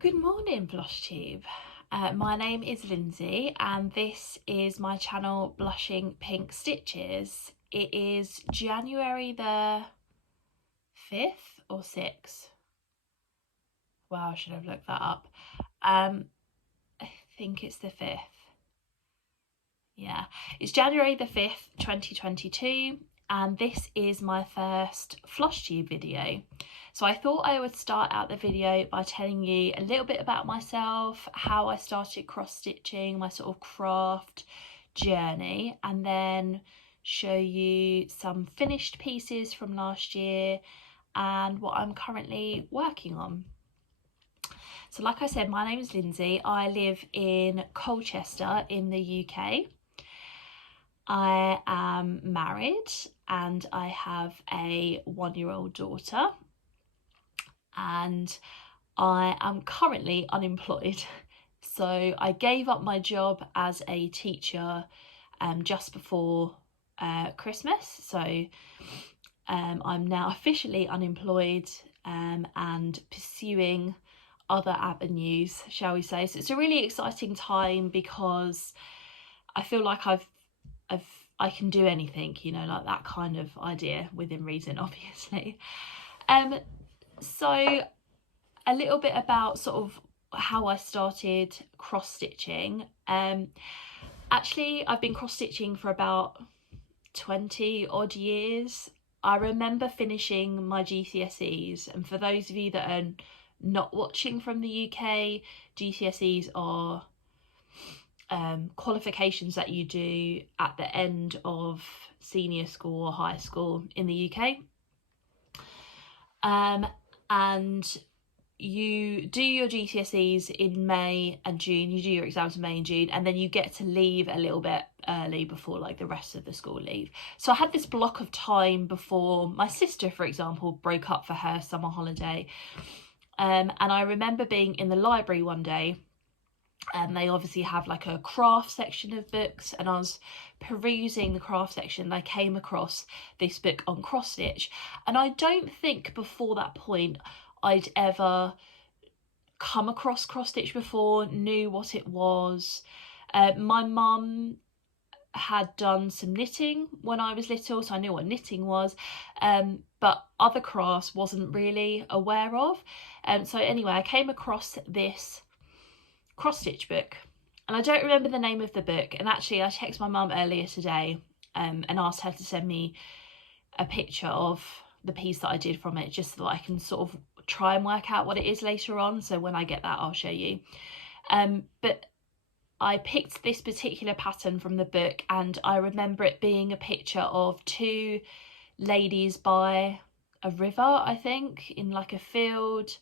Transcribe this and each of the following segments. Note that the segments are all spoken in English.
Good morning, Flosstube. My name is Lindsay and this is my channel Blushing Pink Stitches. It is January the 5th or 6th. Wow, I should have looked that up. I think it's the 5th. Yeah, it's January the 5th, 2022. And this is my first Flosstube video. So I thought I would start out the video by telling you a little bit about myself, how I started cross-stitching, my sort of craft journey, and then show you some finished pieces from last year and what I'm currently working on. So like I said, my name is Lindsay. I live in Colchester in the UK. I am married and I have a 1-year-old daughter, and I am currently unemployed. So I gave up my job as a teacher just before Christmas. So I'm now officially unemployed and pursuing other avenues, shall we say. So it's a really exciting time because I feel like I can do anything, you know, like that kind of idea, within reason, obviously. So a little bit about sort of how I started cross-stitching. Actually, I've been cross-stitching for about 20 odd years. I remember finishing my GCSEs, and for those of you that are not watching from the UK, GCSEs are qualifications that you do at the end of senior school or high school in the UK. And you do your GCSEs in May and June, you do your exams in May and June, and then you get to leave a little bit early before like the rest of the school leave. So I had this block of time before my sister, for example, broke up for her summer holiday. And I remember being in the library one day, and they obviously have like a craft section of books, and I was perusing the craft section and I came across this book on cross stitch, and I don't think before that point I'd ever come across cross stitch before, knew what it was. My mum had done some knitting when I was little, so I knew what knitting was, but other crafts wasn't really aware of. So anyway, I came across this cross-stitch book, and I don't remember the name of the book, and actually I texted my mum earlier today and asked her to send me a picture of the piece that I did from it, just so that I can sort of try and work out what it is later on. So when I get that, I'll show you. But I picked this particular pattern from the book, and I remember it being a picture of two ladies by a river, I think, in like a field,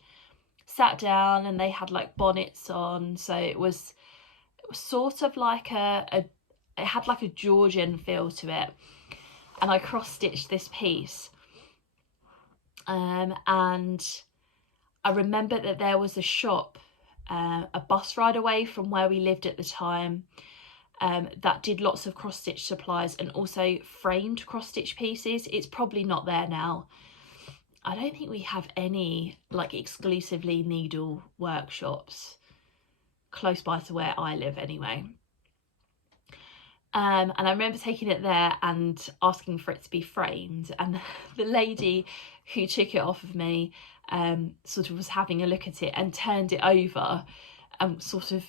sat down, and they had like bonnets on. So it was sort of like it had like a Georgian feel to it, and I cross-stitched this piece. And I remember that there was a shop a bus ride away from where we lived at the time that did lots of cross-stitch supplies and also framed cross-stitch pieces. It's probably not there now. I don't think we have any like exclusively needle workshops close by to where I live anyway. And I remember taking it there and asking for it to be framed, and the lady who took it off of me sort of was having a look at it and turned it over and sort of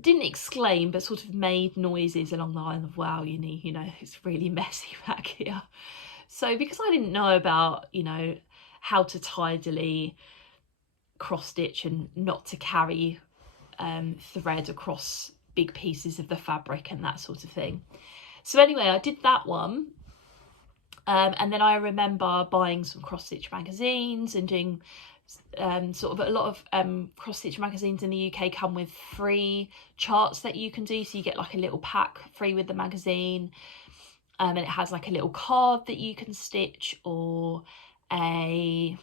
didn't exclaim, but sort of made noises along the line of, wow, you know, it's really messy back here. So because I didn't know about, you know, how to tidily cross stitch and not to carry thread across big pieces of the fabric and that sort of thing. So anyway, I did that one. And then I remember buying some cross-stitch magazines and doing sort of a lot of cross-stitch magazines in the UK come with free charts that you can do. So you get like a little pack free with the magazine, and it has like a little card that you can stitch, or I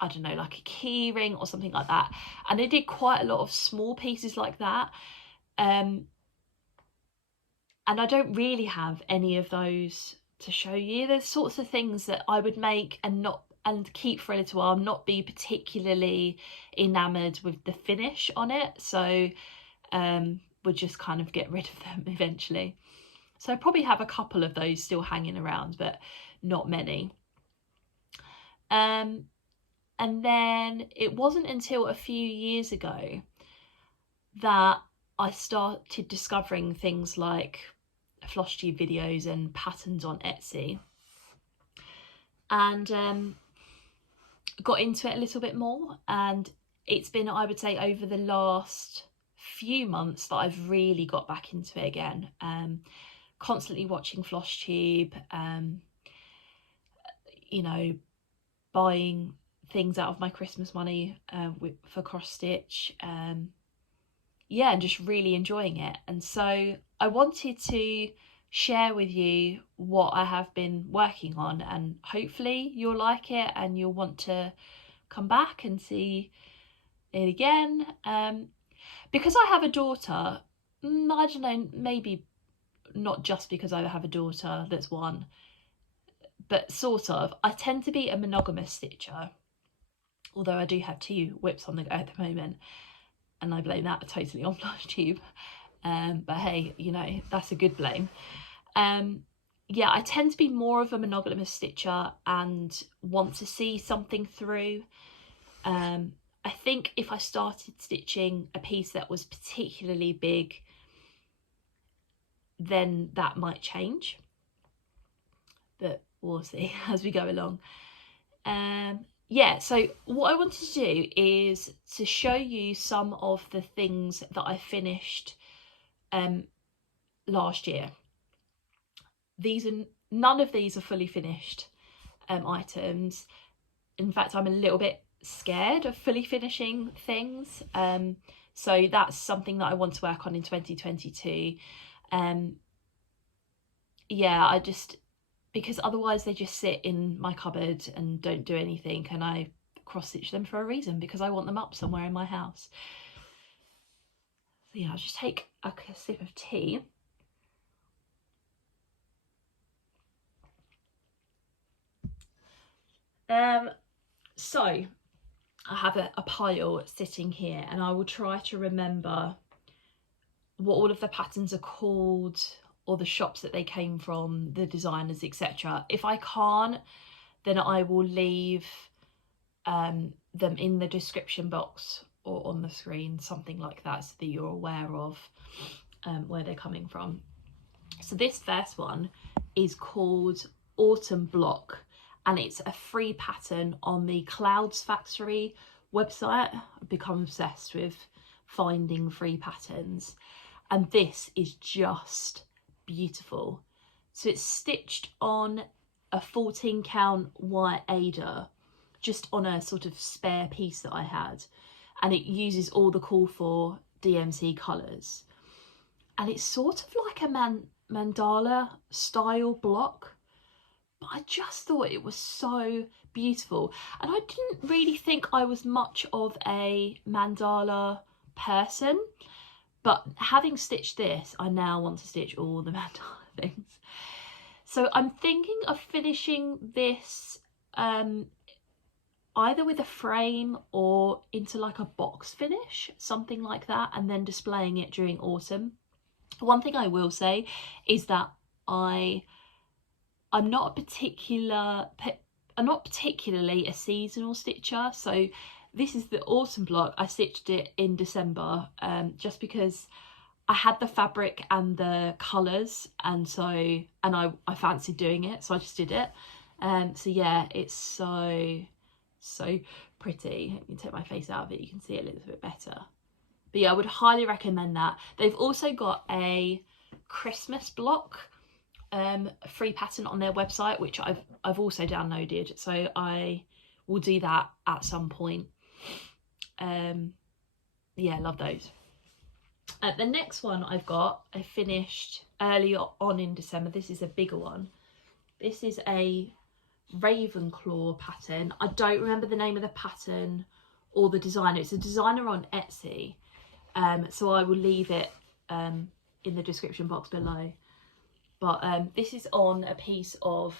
don't know, like a key ring or something like that. And they did quite a lot of small pieces like that. And I don't really have any of those to show you. There's sorts of things that I would make and not and keep for a little while, not be particularly enamoured with the finish on it, so we'll just kind of get rid of them eventually. So I probably have a couple of those still hanging around, but not many. And then it wasn't until a few years ago that I started discovering things like Flosstube videos and patterns on Etsy, and got into it a little bit more. And it's been, I would say, over the last few months that I've really got back into it again. Constantly watching Flosstube, you know, buying things out of my Christmas money for cross stitch, yeah, and just really enjoying it. And so I wanted to share with you what I have been working on, and hopefully you'll like it and you'll want to come back and see it again. Because I have a daughter, I don't know, maybe not just because I have a daughter, that's one, but sort of, I tend to be a monogamous stitcher, although I do have 2 whips on the go at the moment, and I blame that totally on Flosstube. But hey, you know, that's a good blame. Yeah, I tend to be more of a monogamous stitcher and want to see something through. I think if I started stitching a piece that was particularly big, then that might change, but we'll see as we go along. Yeah, so what I wanted to do is to show you some of the things that I finished last year. None of these are fully finished items. In fact, I'm a little bit scared of fully finishing things, so that's something that I want to work on in 2022. Yeah, because otherwise they just sit in my cupboard and don't do anything, and I cross stitch them for a reason, because I want them up somewhere in my house. So yeah, I'll just take a sip of tea. So I have a pile sitting here, and I will try to remember what all of the patterns are called, or the shops that they came from, the designers, etc. If I can't, then I will leave them in the description box or on the screen, something like that, so that you're aware of where they're coming from. So this first one is called Autumn Block, and it's a free pattern on the Clouds Factory website. I've become obsessed with finding free patterns, and this is just beautiful. So it's stitched on a 14 count white Ada, just on a sort of spare piece that I had, and it uses all the Call for DMC colours, and it's sort of like a mandala style block, but I just thought it was so beautiful. And I didn't really think I was much of a mandala person, but having stitched this, I now want to stitch all the mandala things. So I'm thinking of finishing this either with a frame or into like a box finish, something like that, and then displaying it during autumn. One thing I will say is that I'm not particularly a seasonal stitcher. So this is the autumn block. I stitched it in December just because I had the fabric and the colours, and I fancied doing it, so I just did it. So yeah, it's so pretty. Let me take my face out of it, you can see it a little bit better. But yeah, I would highly recommend that. They've also got a Christmas block free pattern on their website, which I've also downloaded, so I will do that at some point. Yeah, love those. The next one I finished early on in December. This is a bigger one. This is a Ravenclaw pattern. I don't remember the name of the pattern or the designer. It's a designer on Etsy, so I will leave it in the description box below. But this is on a piece of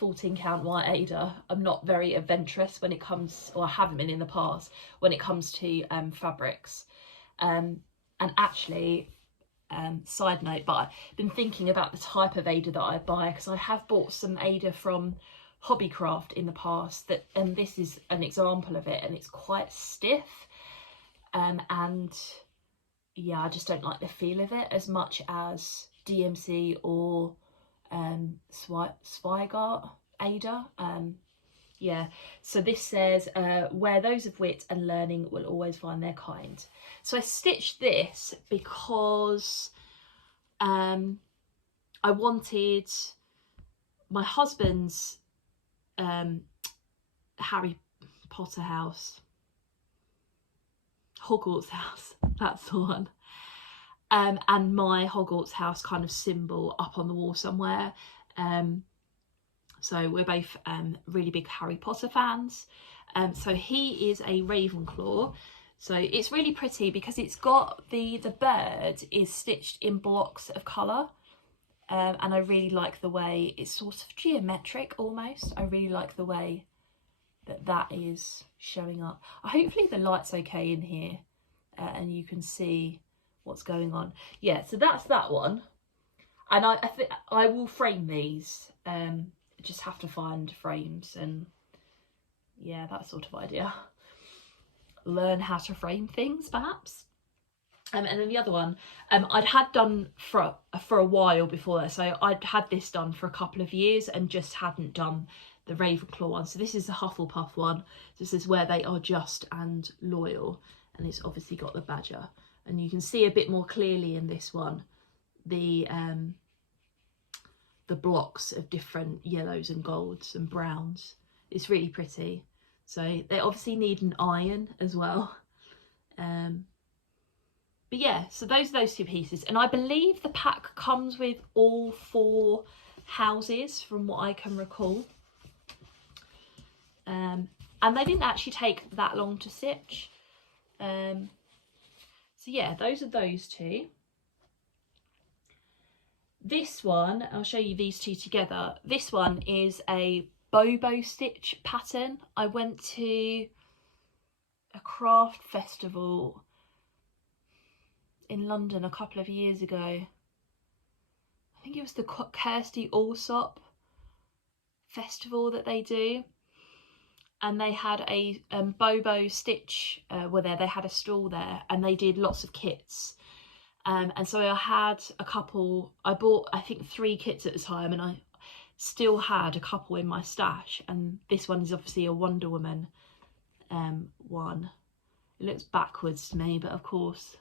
14 count white Ada. I'm not very adventurous when it comes, or I haven't been in the past, when it comes to fabrics. And actually, side note, but I've been thinking about the type of Ada that I buy, because I have bought some Ada from Hobbycraft in the past, and this is an example of it, and it's quite stiff, and yeah, I just don't like the feel of it as much as DMC or Zweigart Ada. Yeah, so this says, where those of wit and learning will always find their kind. So I stitched this because I wanted my husband's Harry Potter house, Hogwarts house, that's the one, and my Hogwarts house kind of symbol up on the wall somewhere. So we're both really big Harry Potter fans. So he is a Ravenclaw. So it's really pretty because it's got the bird is stitched in blocks of colour. And I really like the way it's sort of geometric almost. I really like the way that is showing up. Hopefully the light's okay in here and you can see what's going on. Yeah, so that's that one. And I think I will frame these. Just have to find frames and yeah, that sort of idea. Learn how to frame things perhaps. And then the other one I'd had done for a while before that, so I'd had this done for a couple of years and just hadn't done the Ravenclaw one. So this is the Hufflepuff one. This is where they are just and loyal, and it's obviously got the badger, and you can see a bit more clearly in this one the blocks of different yellows and golds and browns. It's really pretty. So they obviously need an iron as well. But yeah, so those two pieces. And I believe the pack comes with all 4 houses from what I can recall. And they didn't actually take that long to stitch. So yeah, those are those 2. This one, I'll show you these 2 together. This one is a Bobo stitch pattern. I went to a craft festival in London a couple of years ago. I think it was the Kirsty Allsop festival that they do. And they had a Bobo stitch, they had a stall there and they did lots of kits. And so I had a couple, I bought I think 3 kits at the time, and I still had a couple in my stash, and this one is obviously a Wonder Woman one. It looks backwards to me, but of course,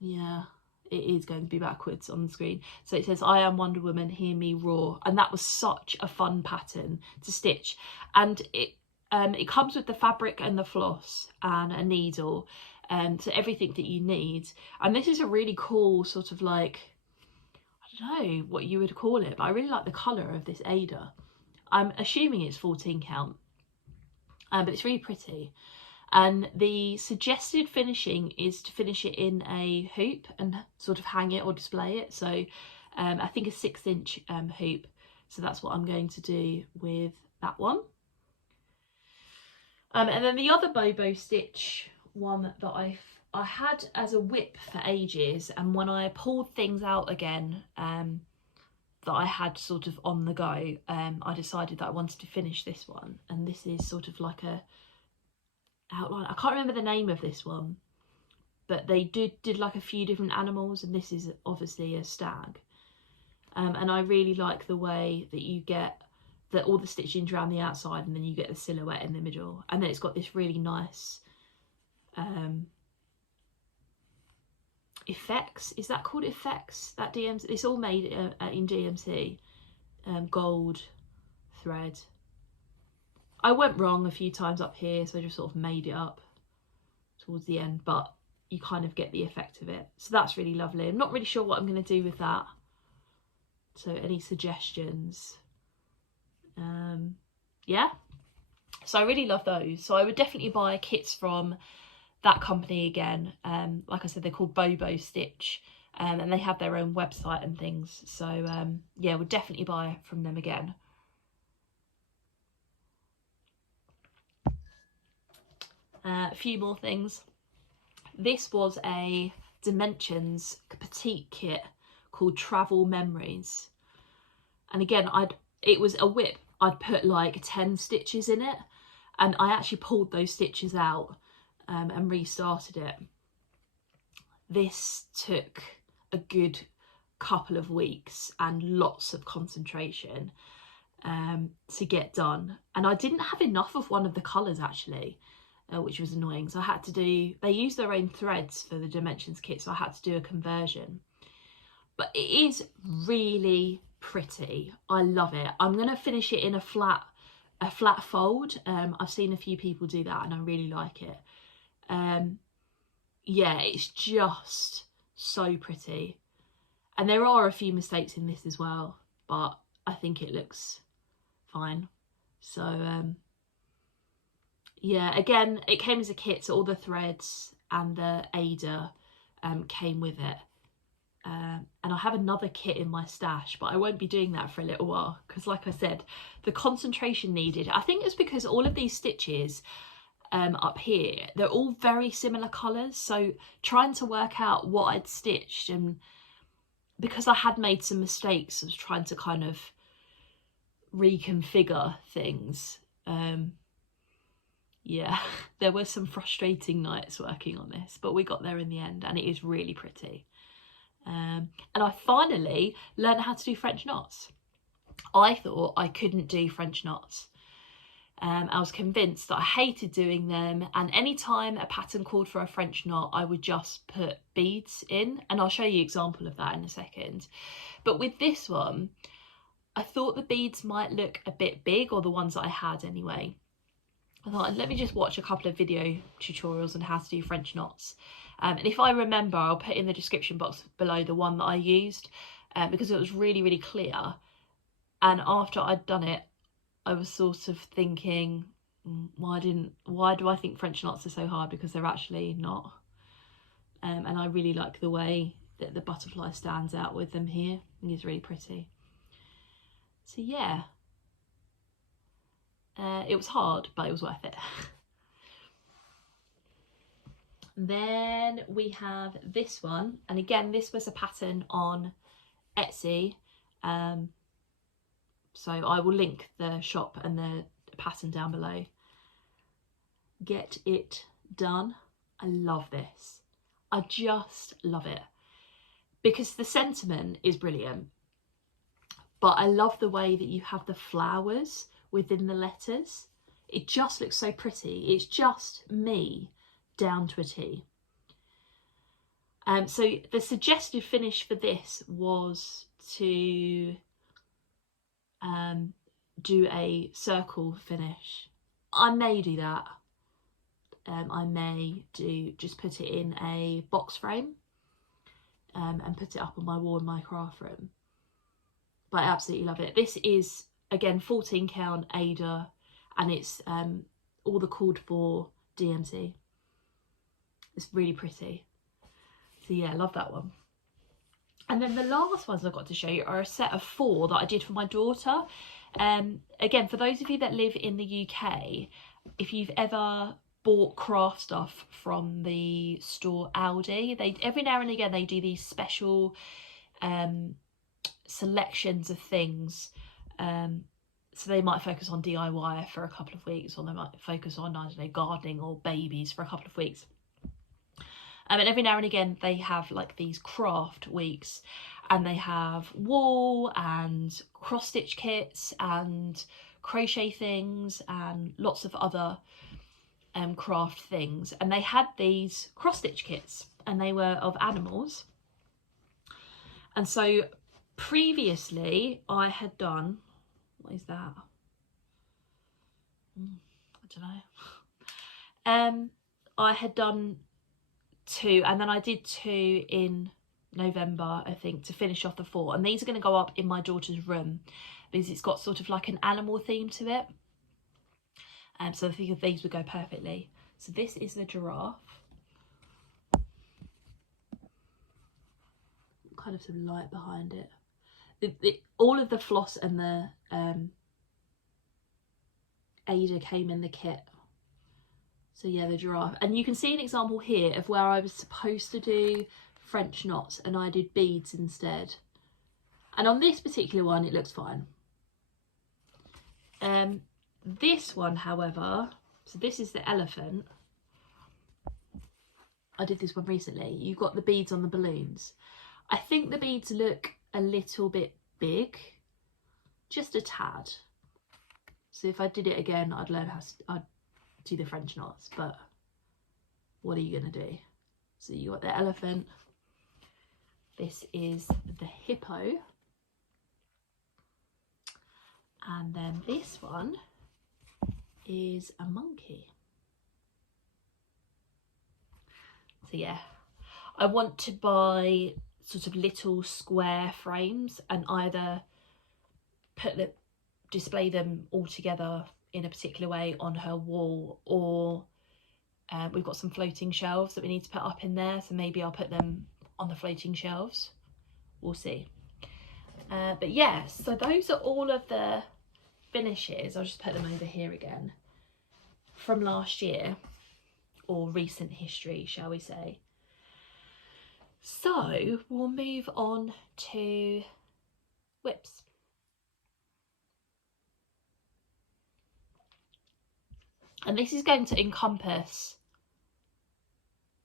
yeah, it is going to be backwards on the screen. So it says, I am Wonder Woman, hear me roar. And that was such a fun pattern to stitch. And it comes with the fabric and the floss and a needle. So everything that you need. And this is a really cool sort of like, I don't know what you would call it, but I really like the colour of this Ada. I'm assuming it's 14 count, but it's really pretty. And the suggested finishing is to finish it in a hoop and sort of hang it or display it. So I think a 6-inch hoop. So that's what I'm going to do with that one. And then the other Bobo stitch one that I had as a whip for ages, and when I pulled things out again that I had sort of on the go, I decided that I wanted to finish this one. And this is sort of like a outline. I can't remember the name of this one, but they did like a few different animals, and this is obviously a stag. And I really like the way that you get all the stitchings around the outside, and then you get the silhouette in the middle, and then it's got this really nice effects. Is that called effects? That DMC, it's all made in DMC, gold thread. I went wrong a few times up here, so I just sort of made it up towards the end, but you kind of get the effect of it. So that's really lovely. I'm not really sure what I'm going to do with that. So any suggestions? Yeah. So I really love those. So I would definitely buy kits from that company again. Like I said, they're called Bobo Stitch. and they have their own website and things. So yeah, we'll definitely buy from them again. A few more things. This was a Dimensions petite kit called Travel Memories, and again, it was a whip. I'd put like 10 stitches in it, and I actually pulled those stitches out and restarted it. This took a good couple of weeks and lots of concentration to get done, and I didn't have enough of one of the colours actually, which was annoying. So I had to do, they use their own threads for the Dimensions kit, so I had to do a conversion. But it is really pretty. I love it. I'm going to finish it in a flat fold. I've seen a few people do that and I really like it. Yeah, it's just so pretty. And there are a few mistakes in this as well, but I think it looks fine. So yeah, again, it came as a kit, so all the threads and the Ada came with it. And I have another kit in my stash, but I won't be doing that for a little while because, like I said, the concentration needed. I think it's because all of these stitches up here, they're all very similar colours, so trying to work out what I'd stitched, and because I had made some mistakes, I was trying to kind of reconfigure things. Yeah, there were some frustrating nights working on this, but we got there in the end, and it is really pretty. And I finally learned how to do French knots. I thought I couldn't do French knots. I was convinced that I hated doing them, and anytime a pattern called for a French knot, I would just put beads in, and I'll show you an example of that in a second. But with this one, I thought the beads might look a bit big, or the ones that I had anyway. I thought, let me just watch a couple of video tutorials on how to do French knots. And if I remember, I'll put in the description box below the one that I used, because it was really, really clear. And after I'd done it, I was sort of thinking, why do I think French knots are so hard? Because they're actually not. And I really like the way that the butterfly stands out with them here. I think it's really pretty. So yeah, it was hard, but it was worth it. Then we have this one, and again, this was a pattern on Etsy. So I will link the shop and the pattern down below. Get It Done. I love this. I just love it because the sentiment is brilliant, but I love the way that you have the flowers within the letters. It just looks so pretty. It's just me down to a T. So the suggested finish for this was to do a circle finish. I may do that. I may just put it in a box frame and put it up on my wall in my craft room. But I absolutely love it. This is, again, 14 count Ada, and it's all the called for DMC. It's really pretty. So yeah, I love that one. And then the last ones I've got to show you are a set of 4 that I did for my daughter. Again, for those of you that live in the UK, if you've ever bought craft stuff from the store Aldi, they every now and again they do these special selections of things. So they might focus on DIY for a couple of weeks, or they might focus on, I don't know, gardening or babies for a couple of weeks. And every now and again they have like these craft weeks, and they have wool and cross stitch kits and crochet things and lots of other craft things. And they had these cross stitch kits, and they were of animals. And so previously I had done, what is that? I don't know. I had done 2, and then I did 2 in November, I think, to finish off the 4. And these are going to go up in my daughter's room because it's got sort of like an animal theme to it. So I think these would go perfectly. So this is the giraffe. kind of some light behind it. All of the floss and the Ada came in the kit. So yeah, the giraffe. And you can see an example here of where I was supposed to do French knots and I did beads instead. And on this particular one, it looks fine. This one, however, so this is the elephant. I did this one recently. You've got the beads on the balloons. I think the beads look a little bit big, just a tad. So if I did it again, I'd learn how I'd do the French knots, but what are you gonna do? So you got the elephant. This is the hippo. And then this one is a monkey. So yeah, I want to buy sort of little square frames and either display them all together in a particular way on her wall, or we've got some floating shelves that we need to put up in there, so maybe I'll put them on the floating shelves. We'll see. But yeah, so those are all of the finishes. I'll just put them over here again from last year, or recent history, shall we say. So we'll move on to whips. And this is going to encompass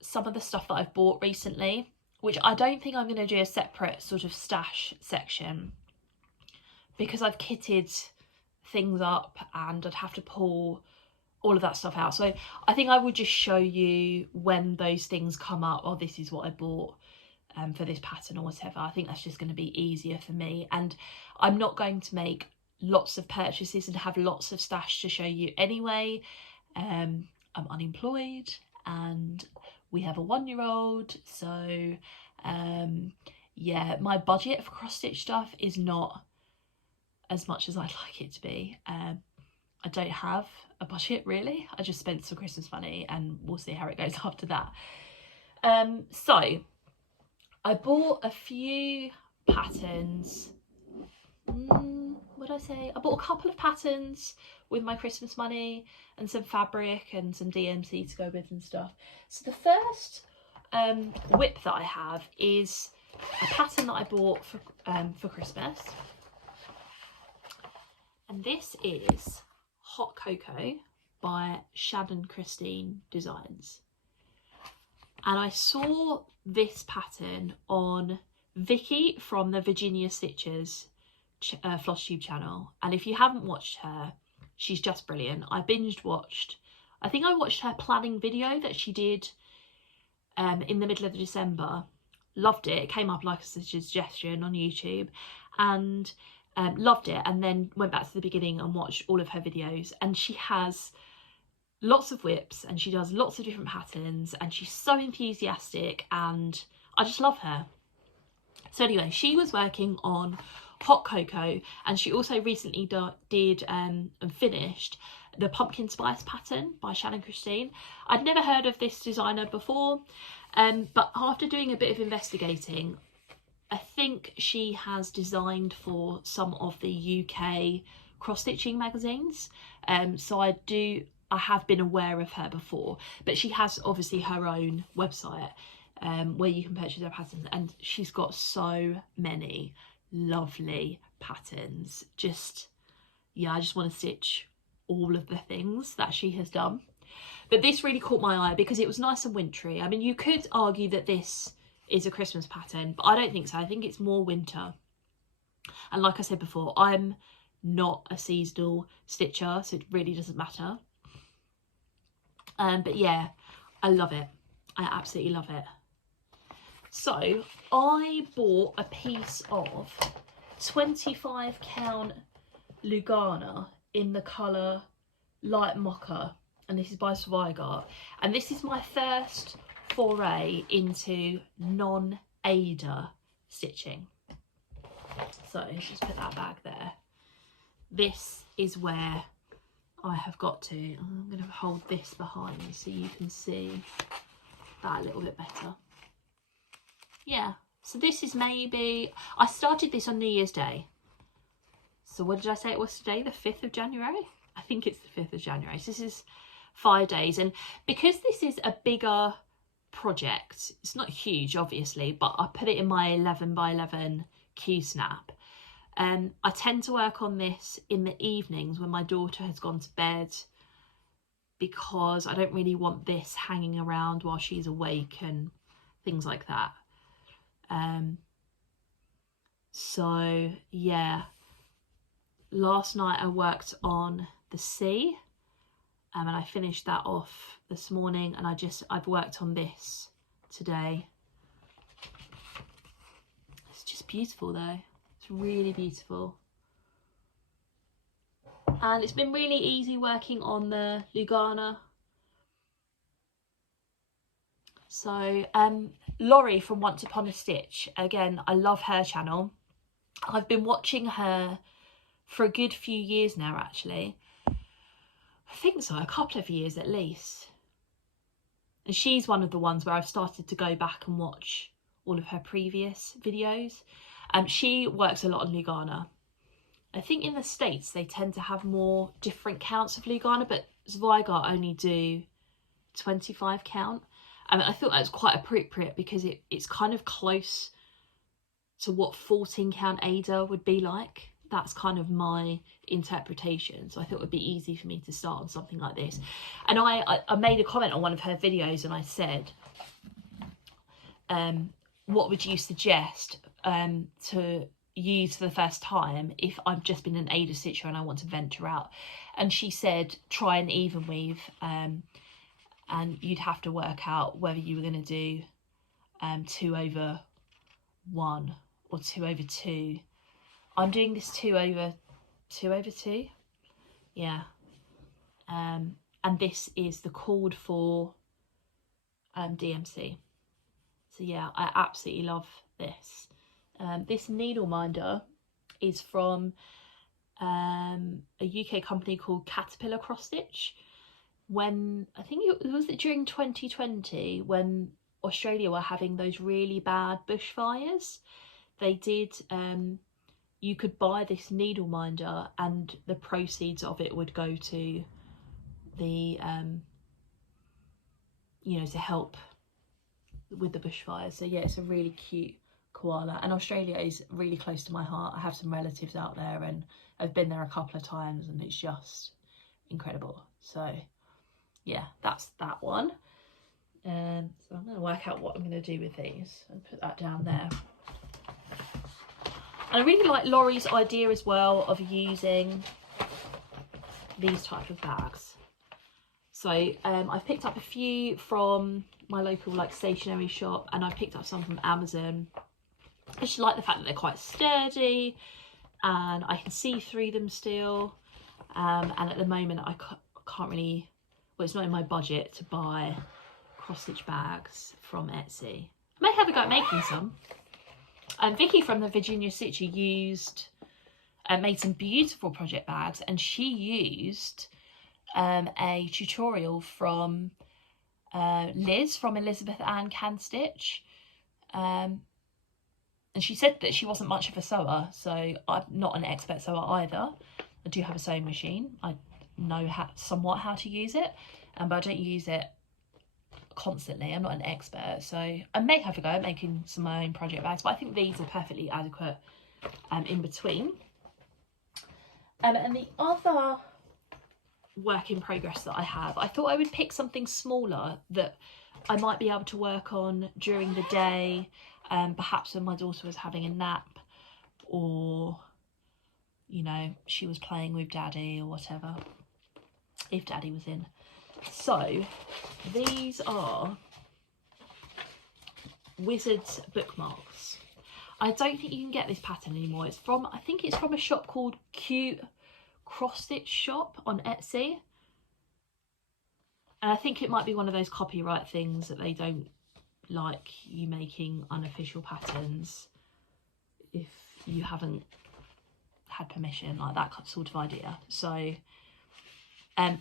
some of the stuff that I've bought recently, which I don't think I'm going to do a separate sort of stash section, because I've kitted things up and I'd have to pull all of that stuff out. So I think I would just show you when those things come up. Oh, this is what I bought for this pattern or whatever. I think that's just going to be easier for me, and I'm not going to make lots of purchases and have lots of stash to show you anyway. I'm unemployed and we have a 1-year-old, so yeah, my budget for cross stitch stuff is not as much as I'd like it to be. I don't have a budget really. I just spent some Christmas money and we'll see how it goes after that. So I bought a few patterns. What did I say? I bought a couple of patterns with my Christmas money and some fabric and some DMC to go with and stuff. So the first whip that I have is a pattern that I bought for Christmas. And this is Hot Cocoa by Shannon Designs. And I saw this pattern on Vicky from the Virginia Stitchers Flosstube channel, and if you haven't watched her, she's just brilliant. I watched her planning video that she did in the middle of December. Loved it. It came up like a suggestion on YouTube, and loved it, and then went back to the beginning and watched all of her videos. And she has lots of whips and she does lots of different patterns, and she's so enthusiastic and I just love her. So anyway, she was working on Hot Cocoa, and she also recently did and finished the Pumpkin Spice pattern by Shannon. I'd never heard of this designer before, but after doing a bit of investigating, I think she has designed for some of the UK cross-stitching magazines, so I have been aware of her before, but she has obviously her own website where you can purchase her patterns, and she's got so many lovely patterns. Just, yeah, I just want to stitch all of the things that she has done. But this really caught my eye because it was nice and wintry. I mean, you could argue that this is a Christmas pattern, but I don't think so. I think it's more winter. And like I said before, I'm not a seasonal stitcher, so it really doesn't matter. But yeah, I love it. I absolutely love it. So I bought a piece of 25 count Lugana in the colour Light Mocha, and this is by Zweigart, and this is my first foray into non-Ada stitching. So let's just put that bag there. This is where I have got to. I'm going to hold this behind so you can see that a little bit better. Yeah, So this is maybe, I started this on New Year's Day. So what did I say it was today? The 5th of January? I think it's the 5th of January. So this is 5 days. And because this is a bigger project, it's not huge, obviously, but I put it in my 11 by 11 Q-snap. I tend to work on this in the evenings when my daughter has gone to bed, because I don't really want this hanging around while she's awake and things like that. So yeah, last night I worked on the sea, and I finished that off this morning, and I've worked on this today. It's just beautiful though. It's really beautiful. And it's been really easy working on the Lugana. So Laurie from Once Upon a Stitch, again, I love her channel. I've been watching her for a good few years now, actually. I think so, a couple of years at least. And she's one of the ones where I've started to go back and watch all of her previous videos. She works a lot on Lugana. I think in the States they tend to have more different counts of Lugana, but Zweigart only do 25 count. I thought that was quite appropriate because it's kind of close to what 14 count Ada would be like. That's kind of my interpretation. So I thought it would be easy for me to start on something like this. And I made a comment on one of her videos, and I said, what would you suggest to use for the first time if I've just been an Ada stitcher and I want to venture out? And she said, try an even weave. And you'd have to work out whether you were going to do 2/1 or 2/2. I'm doing this 2/2. Yeah. And this is the cord for DMC. So yeah, I absolutely love this. This needle minder is from a UK company called CuteCrossStitch. When I think it was during 2020, when Australia were having those really bad bushfires, they did you could buy this needle minder, and the proceeds of it would go to the you know, to help with the bushfires. So yeah, it's a really cute koala, and Australia is really close to my heart. I have some relatives out there and I've been there a couple of times, and it's just incredible. So yeah, that's that one. So I'm going to work out what I'm going to do with these and put that down there. And I really like Laurie's idea as well of using these type of bags. So I've picked up a few from my local stationery shop, and I've picked up some from Amazon. I just like the fact that they're quite sturdy and I can see through them still. And at the moment I can't really, well, it's not in my budget to buy cross-stitch bags from Etsy. I may have a go at making some. And Vicky from the Virginia Stitcher made some beautiful project bags, and she used a tutorial from Liz from Elizabeth Ann Can Stitch. And she said that she wasn't much of a sewer, so I'm not an expert sewer either. I do have a sewing machine. I know somewhat how to use it, but I don't use it constantly. I'm not an expert, so I may have a go at making some of my own project bags, but I think these are perfectly adequate in between. And the other work in progress that I have, I thought I would pick something smaller that I might be able to work on during the day, perhaps when my daughter was having a nap, or you know, she was playing with Daddy or whatever, if Daddy was in. So these are Wizards bookmarks. I don't think you can get this pattern anymore. It's from, I think it's from a shop called CuteCrossStitchShop on Etsy. And I think it might be one of those copyright things that they don't like you making unofficial patterns if you haven't had permission, like that sort of idea. So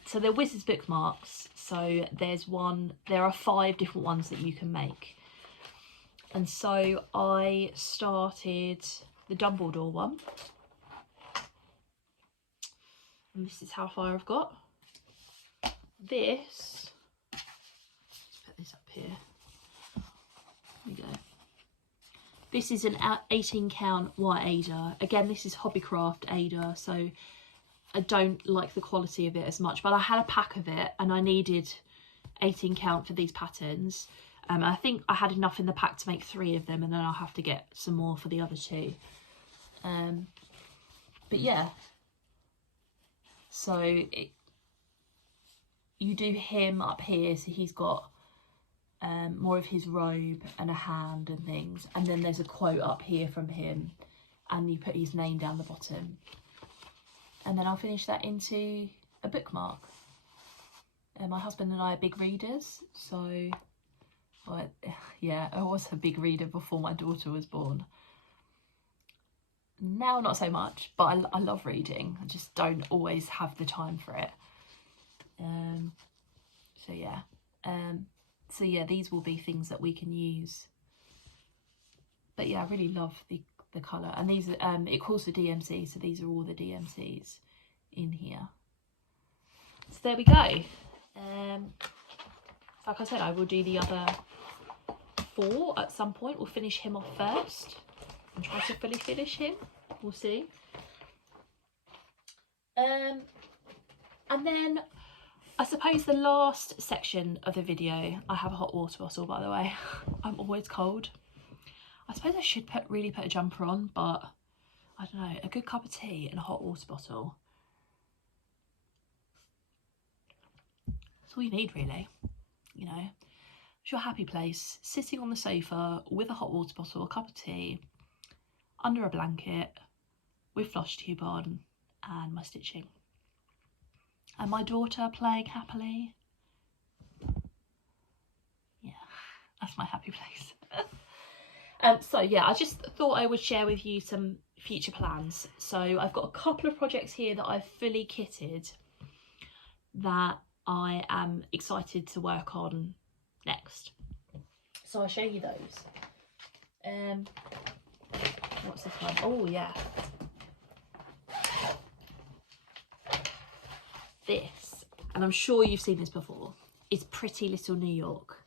so they're Wizards bookmarks. So there are 5 different ones that you can make. And so I started the Dumbledore one. And this is how far I've got. This, let's put this up here. There we go. This is an 18 count white Ada. Again, this is Hobbycraft Ada, so I don't like the quality of it as much, but I had a pack of it and I needed 18 count for these patterns. I think I had enough in the pack to make 3 of them, and then I'll have to get some more for the other 2. But yeah, so you do him up here, so he's got more of his robe and a hand and things, and then there's a quote up here from him, and you put his name down the bottom, and then I'll finish that into a bookmark. My husband and I are big readers, so yeah, I was a big reader before my daughter was born. Now not so much, but I love reading. I just don't always have the time for it. So yeah, these will be things that we can use. But yeah, I really love the colour, and these it calls for DMC, so these are all the DMCs in here. So there we go. Like I said, I will do the other 4 at some point. We'll finish him off first and try to fully finish him. We'll see. And then I suppose the last section of the video, I have a hot water bottle, by the way. I'm always cold. I suppose I should really put a jumper on, but I don't know, a good cup of tea and a hot water bottle. That's all you need, really. You know, it's your happy place, sitting on the sofa with a hot water bottle, a cup of tea, under a blanket, with Flosstube on and my stitching. And my daughter playing happily. Yeah, that's my happy place. So yeah, I just thought I would share with you some future plans. So I've got a couple of projects here that I've fully kitted that I am excited to work on next. So I'll show you those. What's this one? Oh yeah. This, and I'm sure you've seen this before, is Pretty Little New York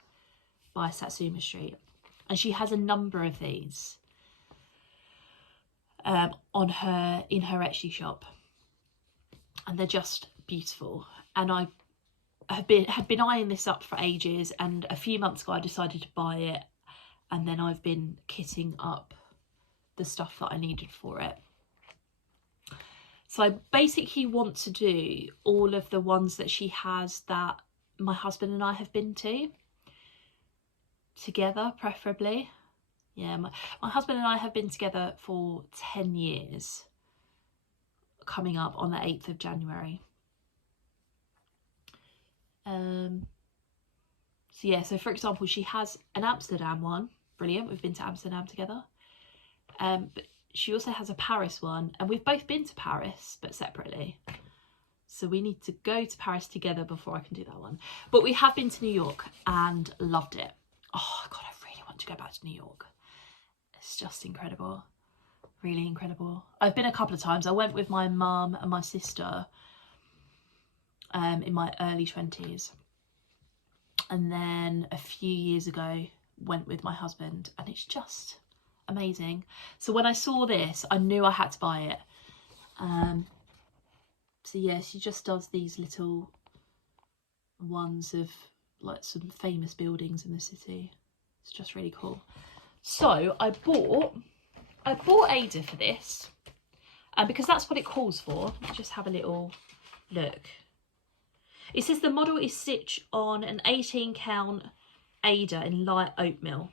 by SatsumaStreet, and she has a number of these in her Etsy shop, and they're just beautiful. And I had been eyeing this up for ages, and a few months ago I decided to buy it, and then I've been kitting up the stuff that I needed for it. So I basically want to do all of the ones that she has that my husband and I have been to together, preferably. Yeah, my husband and I have been together for 10 years, coming up on the 8th of January. So yeah, so for example, she has an Amsterdam one, brilliant, we've been to Amsterdam together. But she also has a Paris one, and we've both been to Paris, but separately. So we need to go to Paris together before I can do that one. But we have been to New York and loved it. Oh God, I really want to go back to New York. It's just incredible, really incredible. I've been a couple of times. I went with my mum and my sister in my early 20s. And then a few years ago, went with my husband, and it's just amazing. So when I saw this, I knew I had to buy it. So yeah, she just does these little ones of like some famous buildings in the city. It's just really cool. So I bought Ada for this, because that's what it calls for. Let's just have a little look. It says the model is stitched on an 18 count Ada in light oatmeal,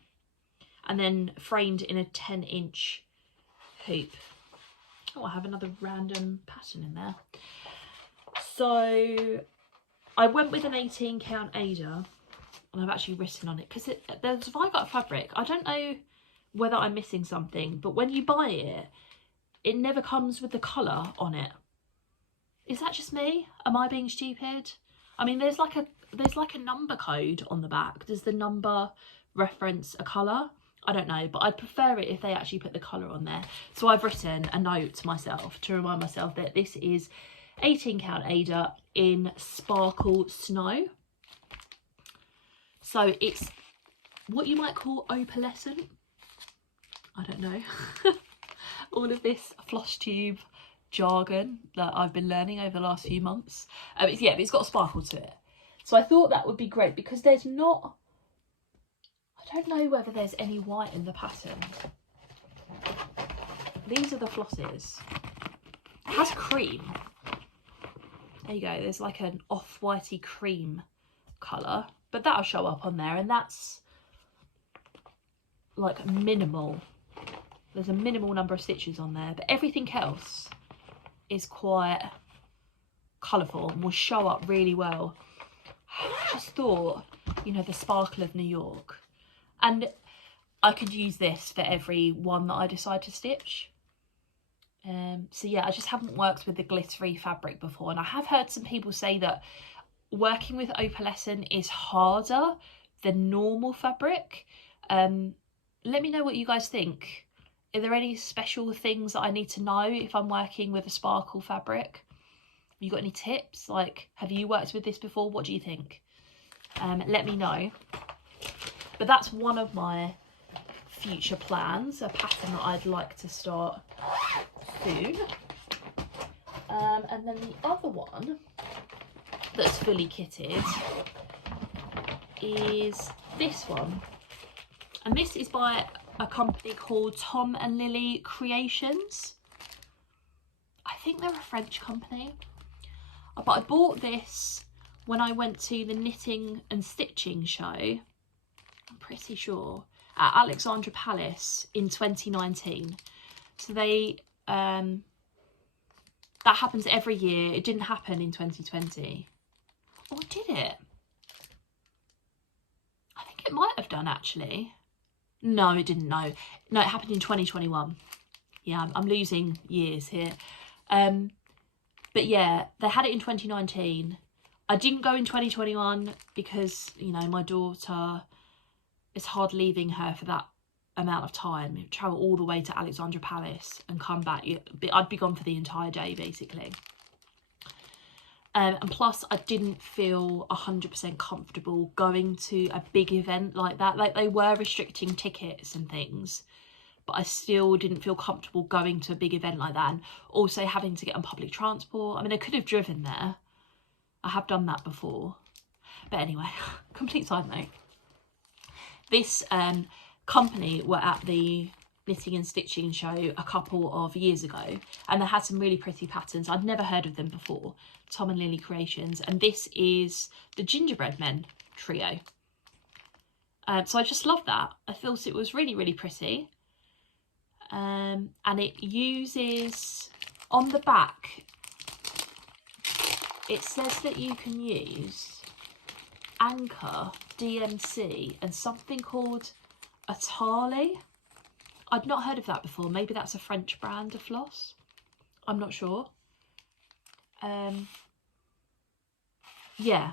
and then framed in a 10-inch hoop. Oh, I have another random pattern in there. So I went with an 18 count Ada, and I've actually written on it because there's Vigot fabric. I don't know whether I'm missing something, but when you buy it, it never comes with the colour on it. Is that just me? Am I being stupid? I mean, there's like a number code on the back. Does the number reference a colour? I don't know, but I'd prefer it if they actually put the colour on there. So I've written a note to myself to remind myself that this is 18 count Ada in Sparkle Snow. So it's what you might call opalescent. I don't know. All of this Flosstube jargon that I've been learning over the last few months. Yeah, but it's got a sparkle to it. So I thought that would be great because there's not, I don't know whether there's any white in the pattern. These are the flosses. It has cream. There you go, there's like an off-whitey cream colour, but that'll show up on there, and that's like minimal. There's a minimal number of stitches on there, but everything else is quite colourful and will show up really well. I just thought, you know, the sparkle of New York, and I could use this for every one that I decide to stitch. So yeah, I just haven't worked with the glittery fabric before, and I have heard some people say that working with opalescent is harder than normal fabric. Let me know what you guys think. Are there any special things that I need to know if I'm working with a sparkle fabric? Have you got any tips? Like, have you worked with this before? What do you think? Let me know. But that's one of my future plans, a pattern that I'd like to start soon. And then the other one that's fully kitted is this one. And this is by a company called Tom and Lily Creations. I think they're a French company. But I bought this when I went to the Knitting and Stitching show, I'm pretty sure, at Alexandra Palace in 2019. So they, that happens every year. It didn't happen in 2020. Or did it? I think it might have done, actually. No, it didn't. No, it happened in 2021. Yeah, I'm losing years here. But yeah, they had it in 2019. I didn't go in 2021 because, you know, my daughter, it's hard leaving her for that amount of time. You'd travel all the way to Alexandra Palace and come back. I'd be gone for the entire day, basically. And plus, I didn't feel 100% comfortable going to a big event like that. Like, they were restricting tickets and things, but I still didn't feel comfortable going to a big event like that. And also having to get on public transport. I mean, I could have driven there. I have done that before. But anyway, complete side note. This company were at the Knitting and Stitching show a couple of years ago, and they had some really pretty patterns. I'd never heard of them before. Tom and Lily Creations, and this is the Gingerbread Men trio. So I just love that. I thought it was really, really pretty. And it uses, on the back, it says that you can use Anchor, DMC, and something called Atali. I'd not heard of that before. Maybe that's a French brand of floss. I'm not sure. Yeah.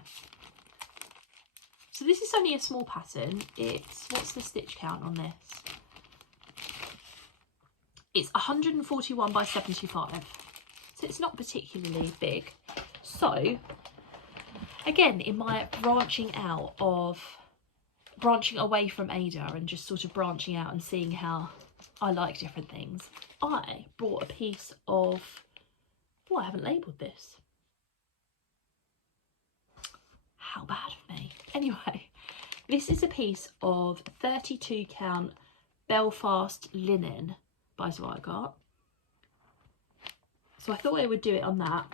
So this is only a small pattern. It's, what's the stitch count on this? It's 141 by 75. So it's not particularly big. So, again, in my branching away from Ada and just sort of branching out and seeing how I like different things, I bought a piece of, oh, I haven't labelled this. How bad of me. Anyway, this is a piece of 32 count Belfast linen, by what I got. So I thought I would do it on that.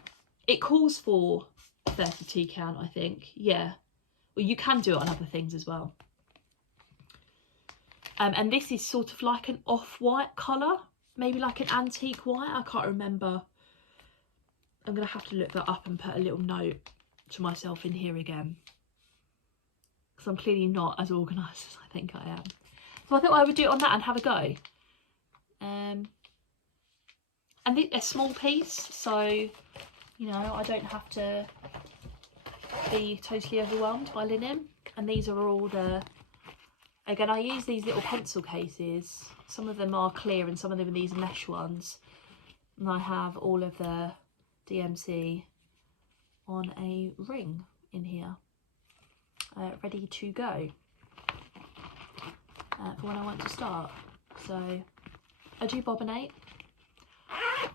It calls for 32 count, I think. Yeah. Well, you can do it on other things as well. And this is sort of like an off-white colour, maybe like an antique white. I can't remember. I'm going to have to look that up and put a little note to myself in here again, because I'm clearly not as organised as I think I am. So I thought I would do it on that and have a go. And a small piece, so, you know, I don't have to be totally overwhelmed by linen. And these are all the Again, I use these little pencil cases. Some of them are clear and some of them are these mesh ones. And I have all of the DMC on a ring in here, ready to go for when I want to start. So I do bobbinate.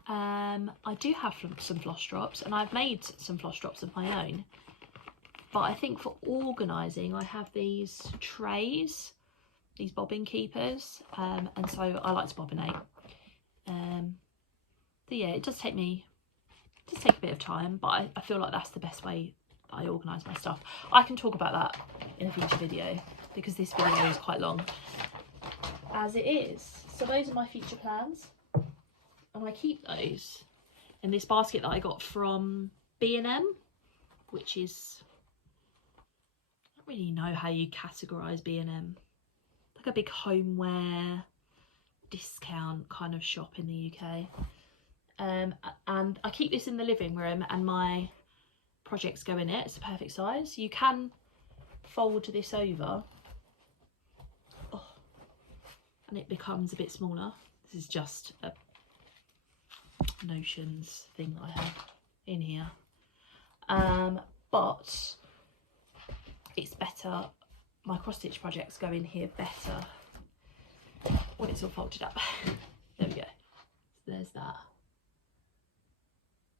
I do have some floss drops, and I've made some floss drops of my own. But I think for organising, I have these trays, these bobbin keepers, and so I like to bobbinate. So yeah, it does take a bit of time, but I feel like that's the best way that I organise my stuff. I can talk about that in a future video because this video is quite long as it is. So those are my future plans, and I keep those in this basket that I got from B&M, which is, I don't really know how you categorise B&M, like a big homeware discount kind of shop in the UK. And I keep this in the living room, and my projects go in it. It's the perfect size. You can fold this over, and it becomes a bit smaller. This is just a notions thing that I have in here, but it's better. My cross stitch projects go in here better when it's all folded up. There we go. So there's that.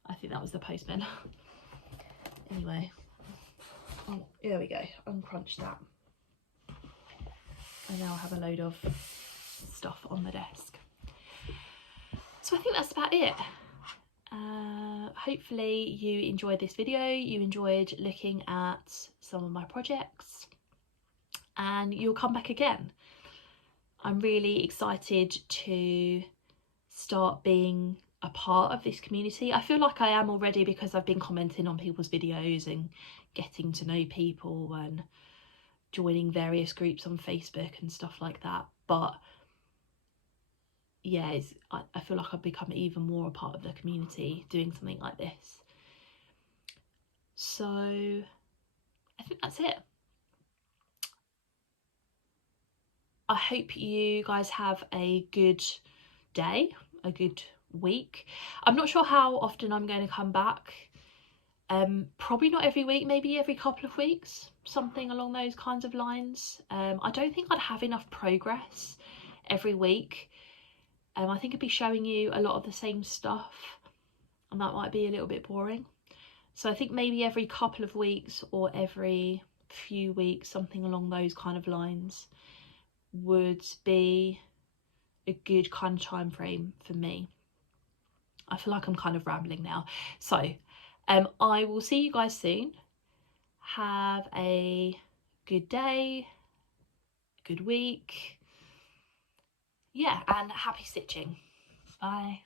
I think that was the postman. Anyway, oh, there we go. Uncrunch that. And now I have a load of stuff on the desk. So I think that's about it. Hopefully you enjoyed this video. You enjoyed looking at some of my projects, and you'll come back again. I'm really excited to start being a part of this community. I feel like I am already because I've been commenting on people's videos and getting to know people and joining various groups on Facebook and stuff like that. But yeah, I feel like I've become even more a part of the community doing something like this. So I think that's it. I hope you guys have a good day, a good week. I'm not sure how often I'm going to come back. Probably not every week, maybe every couple of weeks, something along those kinds of lines. I don't think I'd have enough progress every week. I think I'd be showing you a lot of the same stuff, and that might be a little bit boring. So I think maybe every couple of weeks or every few weeks, something along those kind of lines would be a good kind of time frame for me. I feel like I'm kind of rambling now. So I will see you guys soon. Have a good day, good week. Yeah, and happy stitching. Bye.